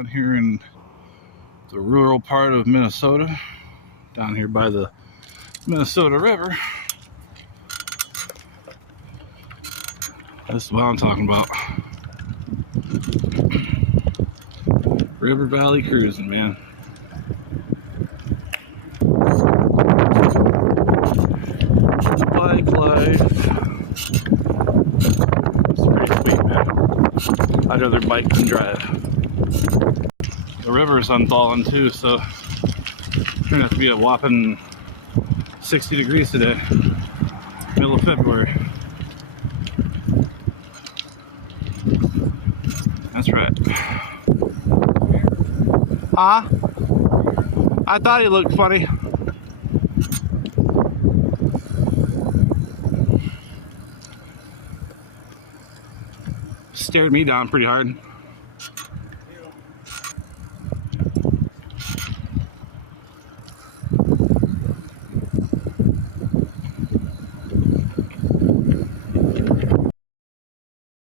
down here in the rural part of Minnesota, down here by the Minnesota River. This is what I'm talking about. River Valley cruising, man. Bike life. It's pretty sweet, man. I'd rather bike than drive. The river is unthawing too, so it's gonna have to be a whopping 60 degrees today, middle of February. That's right. Huh? I thought he looked funny. Stared me down pretty hard.